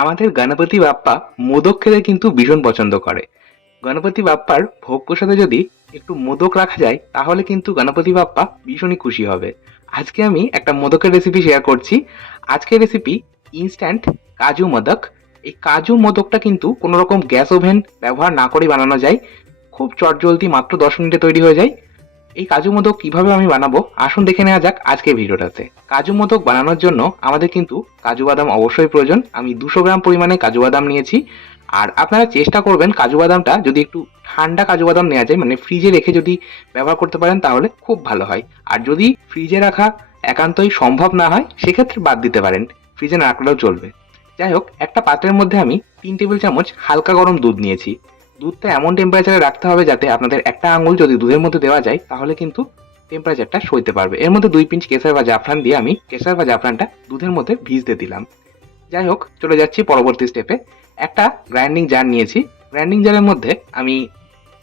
আমাদের গণপতি বাপ্পা মোদক খেতে কিন্তু ভীষণ পছন্দ করে। গণপতি বাপ্পার ভোগ প্রসাদে যদি একটু মোদক রাখা যায় তাহলে কিন্তু গণপতি বাপ্পা ভীষণই খুশি হবে। আজকে আমি একটা মোদকের রেসিপি শেয়ার করছি। আজকের রেসিপি ইনস্ট্যান্ট কাজু মোদক। এই কাজু মোদকটা কিন্তু কোনো রকম গ্যাস ওভেন ব্যবহার না করে বানানো যায়। খুব চটজলদি মাত্র 10 মিনিটে তৈরি হয়ে যায়। এই কাজু মোদক কিভাবে আমি বানাবো আসুন দেখে নেওয়া যাক আজকের ভিডিওটাতে। কাজু মোদক বানানোর জন্য আমাদের কিন্তু কাজু বাদাম অবশ্যই প্রয়োজন। আমি 200 গ্রাম পরিমাণে কাজু বাদাম নিয়েছি। আর আপনারা চেষ্টা করবেন কাজু বাদামটা যদি একটু ঠান্ডা কাজু বাদাম নেওয়া যায়, মানে ফ্রিজে রেখে যদি ব্যবহার করতে পারেন তাহলে খুব ভালো হয়। আর যদি ফ্রিজে রাখা একান্তই সম্ভব না হয় সেক্ষেত্রে বাদ দিতে পারেন, ফ্রিজে না রাখলেও চলবে। যাই হোক, একটা পাত্রের মধ্যে আমি 3 টেবিল চামচ হালকা গরম দুধ নিয়েছি। দুধটা এমন টেম্পারেচারে রাখতে হবে যাতে আপনাদের একটা আঙুল যদি দুধের মধ্যে দেওয়া যায় তাহলে কিন্তু টেম্পারেচারটা সইতে পারবে। এর মধ্যে 2 পিঞ্চ কেশর বা জাফরান দিয়ে আমি কেশর বা জাফরানটা দুধের মধ্যে ভিজতে দিলাম। যাই হোক, চলে যাচ্ছি পরবর্তী স্টেপে। একটা গ্রাইন্ডিং জার নিয়েছি। গ্রাইন্ডিং জারের মধ্যে আমি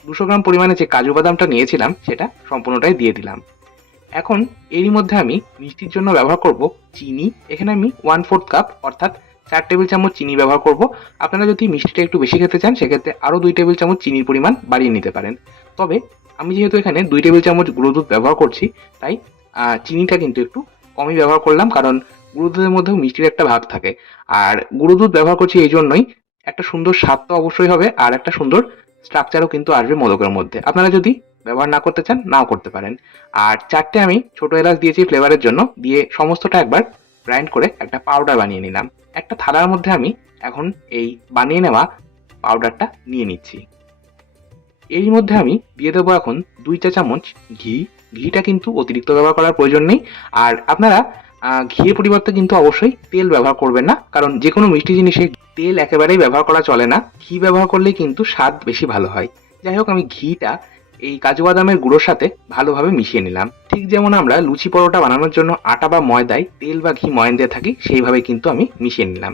200 গ্রাম পরিমাণে যে কাজু বাদামটা নিয়েছিলাম সেটা সম্পূর্ণটাই দিয়ে দিলাম। এখন এরই মধ্যে আমি মিষ্টির জন্য ব্যবহার করব চিনি। এখানে আমি 1/4 কাপ অর্থাৎ 4 টেবিল চামচ চিনি ব্যবহার করব। আপনারা যদি মিষ্টিটা একটু বেশি খেতে চান সেক্ষেত্রে আরও 2 টেবিল চামচ চিনির পরিমাণ বাড়িয়ে নিতে পারেন। তবে আমি যেহেতু এখানে 2 টেবিল চামচ গুঁড়ো দুধ ব্যবহার করছি তাই চিনিটা কিন্তু একটু কমই ব্যবহার করলাম, কারণ গুঁড়ো দুধের মধ্যেও মিষ্টির একটা ভাগ থাকে। আর গুঁড়ো দুধ ব্যবহার করছি এই জন্যই, একটা সুন্দর স্বাদ তো অবশ্যই হবে আর একটা সুন্দর স্ট্রাকচারও কিন্তু আসবে মোদকের মধ্যে। আপনারা যদি ব্যবহার না করতে চান নাও করতে পারেন। আর 4টে আমি ছোট এলাচ দিয়েছি ফ্লেভারের জন্য, দিয়ে সমস্তটা একবার গ্রাইন্ড করে একটা পাউডার বানিয়ে নিলাম। একটা থালার মধ্যে আমি এখন এই বানিয়ে নেওয়া পাউডারটা নিয়ে নিচ্ছি। এরই মধ্যে আমি দিয়ে দেবো এখন 2 চা চামচ ঘি। ঘিটা কিন্তু অতিরিক্ত ব্যবহার করার প্রয়োজন নেই। আর আপনারা ঘিয়ের পরিবর্তে কিন্তু অবশ্যই তেল ব্যবহার করবেন না, কারণ যে কোনো মিষ্টি জিনিসে তেল একেবারেই ব্যবহার করা চলে না। ঘি ব্যবহার করলেই কিন্তু স্বাদ বেশি ভালো হয়। যাই হোক, আমি ঘিটা এই কাজু বাদামের গুঁড়োর সাথে ভালোভাবে মিশিয়ে নিলাম। ঠিক যেমন আমরা লুচি পরোটা বানানোর জন্য আটা বা ময়দায় তেল বা ঘি ময়ান দিয়ে থাকি সেইভাবে কিন্তু আমি মিশিয়ে নিলাম।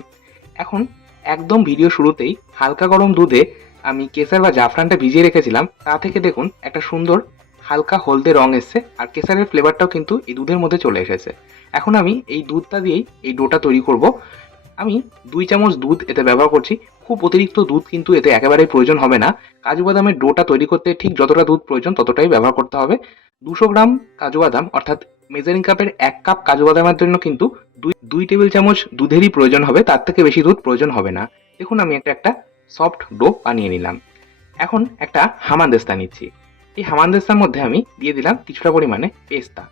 এখন একদম ভিডিও শুরুতেই হালকা গরম দুধে আমি কেশর বা জাফরানটা ভিজিয়ে রেখেছিলাম, তা থেকে দেখুন একটা সুন্দর হালকা হলদে রং এসছে আর কেশরের ফ্লেভারটাও কিন্তু এই দুধের মধ্যে চলে এসেছে। এখন আমি এই দুধটা দিয়েই এই ডোটা তৈরি করব। আমি 2 চামচ দুধ এতে ব্যবহার করছি। খুব অতিরিক্ত দুধ কিন্তু এতে একেবারেই প্রয়োজন হবে না। কাজু বাদামের ডোটা তৈরি করতে ঠিক যতটা দুধ প্রয়োজন ততটাই ব্যবহার করতে হবে। 200 গ্রাম কাজু বাদাম অর্থাৎ মেজারিং কাপের 1 কাপ কাজু বাদামের জন্য কিন্তু দুই টেবিল চামচ দুধেরই প্রয়োজন হবে, তার থেকে বেশি দুধ প্রয়োজন হবে না। দেখুন আমি একটা সফট ডো বানিয়ে নিলাম। এখন একটা হামানদিস্তা নিচ্ছি। এই হামানদিস্তার মধ্যে আমি দিয়ে দিলাম কিছুটা পরিমাণে পেস্তা।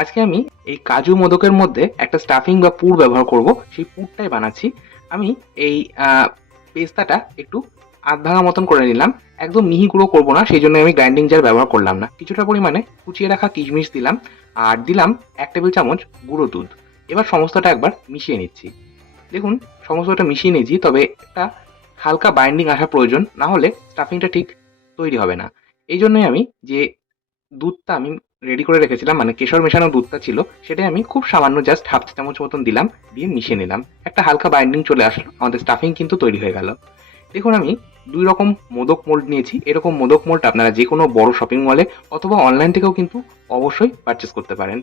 আজকে আমি এই কাজু মোদকের মধ্যে একটা স্টাফিং বা পুর ব্যবহার করব, সেই পুরটাই বানাচ্ছি। আমি এই পেস্তাটা একটু আধ ভাঙা মতন করে নিলাম। একদম মিহি গুঁড়ো করবো না, সেই জন্য আমি গ্রাইন্ডিং জার ব্যবহার করলাম না। কিছুটা পরিমাণে কুচিয়ে রাখা কিশমিশ দিলাম আর দিলাম 1 টেবিল চামচ গুঁড়ো দুধ। এবার সমস্তটা একবার মিশিয়ে নিচ্ছি। দেখুন সমস্তটা মিশিয়ে নিয়েছি, তবে একটা হালকা বাইন্ডিং আসা প্রয়োজন, না হলে স্টাফিংটা ঠিক তৈরি হবে না। এই জন্যই আমি যে দুধটা আমি রেডি করে রেখেছিলাম, মানে কেশর মেশানো দুধটা ছিল, সেটাই আমি খুব সামান্য জাস্ট হাফ চা চামচ মতন দিলাম, দিয়ে মিশিয়ে নিলাম। একটা হালকা বাইন্ডিং চলে আসলো, আমাদের স্টাফিং কিন্তু তৈরি হয়ে গেল। দেখুন আমি 2 রকম মোদক মোল্ড নিয়েছি। এরকম মোদক মোল্ড আপনারা যে কোনো বড় শপিং মলে অথবা অনলাইন থেকেও কিন্তু অবশ্যই পারচেস করতে পারেন।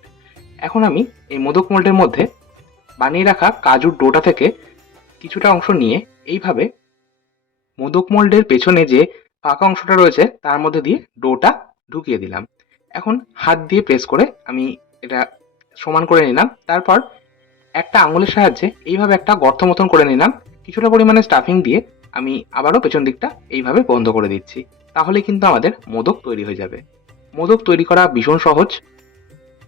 এখন আমি এই মোদক মোল্ডের মধ্যে বানিয়ে রাখা কাজুর ডোটা থেকে কিছুটা অংশ নিয়ে এইভাবে মোদক মোল্ডের পেছনে যে ফাঁকা অংশটা রয়েছে তার মধ্যে দিয়ে ডোটা ঢুকিয়ে দিলাম। এখন হাত দিয়ে প্রেস করে আমি এটা সমান করে নিলাম। তারপর একটা আঙুলের সাহায্যে এইভাবে একটা গর্ত মতন করে নিলাম। কিছুটা পরিমাণে স্টাফিং দিয়ে আমি আবারও পেছন দিকটা এইভাবে বন্ধ করে দিচ্ছি। তাহলে কিন্তু আমাদের মোদক তৈরি হয়ে যাবে। মোদক তৈরি করা ভীষণ সহজ।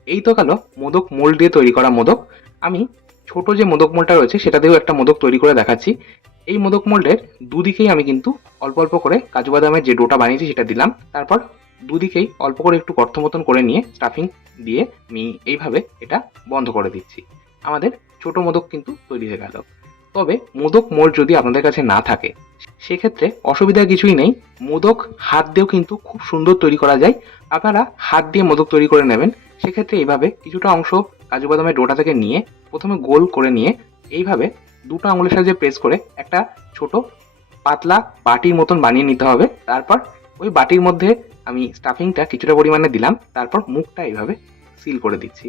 এই তো গেল মোদক মোল্ড দিয়ে তৈরি করা মোদক। আমি ছোট যে মোদক মোল্ডটা রয়েছে সেটা দিয়েও একটা মোদক তৈরি করে দেখাচ্ছি। এই মোদক মোল্ডের দুদিকেই আমি কিন্তু অল্প অল্প করে কাজু বাদামের যে ডোটা বানিয়েছি সেটা দিলাম। তারপর দুদিকেই অল্প করে একটু গর্ত মতন করে নিয়ে স্টাফিং দিয়ে আমি এইভাবে এটা বন্ধ করে দিচ্ছি। আমাদের ছোট মোদক কিন্তু তৈরি হয়ে গেল। তবে মোদক মোল্ড যদি আপনাদের কাছে না থাকে সেক্ষেত্রে অসুবিধার কিছুই নেই। মোদক হাত দিয়েও কিন্তু খুব সুন্দর তৈরি করা যায়। আপনারা হাত দিয়ে মোদক তৈরি করে নেবেন। সেক্ষেত্রে এইভাবে কিছুটা অংশ কাজু বাদামের ডোটা থেকে নিয়ে প্রথমে গোল করে নিয়ে এইভাবে দুটো আঙুলের সাহায্যে প্রেস করে একটা ছোট পাতলা বাটির মতন বানিয়ে নিতে হবে। তারপর ওই বাটির মধ্যে আমি স্টাফিংটা কিছুটা পরিমাণে দিলাম, তারপর মুখটা এইভাবে সিল করে দিচ্ছি।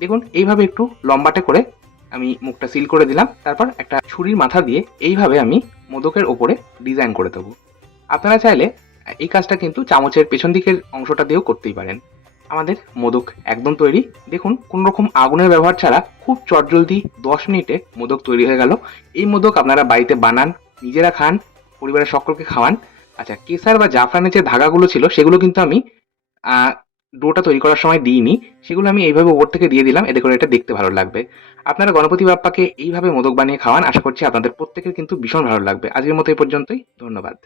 দেখুন এইভাবে একটু লম্বাটে করে আমি মুখটা সিল করে দিলাম। তারপর একটা ছুরির মাথা দিয়ে এইভাবে আমি মোদকের ওপরে ডিজাইন করে দেবো। আপনারা চাইলে এই কাজটা কিন্তু চামচের পেছন দিকের অংশটা দিয়েও করতেই পারেন। আমাদের মোদক একদম তৈরি। দেখুন, কোনো রকম আগুনের ব্যবহার ছাড়া খুব চটজলদি 10 মিনিটে মোদক তৈরি হয়ে গেল। এই মোদক আপনারা বাড়িতে বানান, নিজেরা খান, পরিবারের সকলকে খাওয়ান। আচ্ছা, কেসার বা জাফরানের যে ধাগাগুলো ছিল সেগুলো কিন্তু আমি ডোটা তৈরি করার সময় দিইনি। সেগুলো আমি এইভাবে ওপর থেকে দিয়ে দিলাম, এতে করে এটা দেখতে ভালো লাগবে। আপনারা গণপতি বাপ্পাকে এইভাবে মোদক বানিয়ে খাওয়ান, আশা করছি আপনাদের প্রত্যেকের কিন্তু ভীষণ ভালো লাগবে। আজকের মতো এই পর্যন্তই। ধন্যবাদ।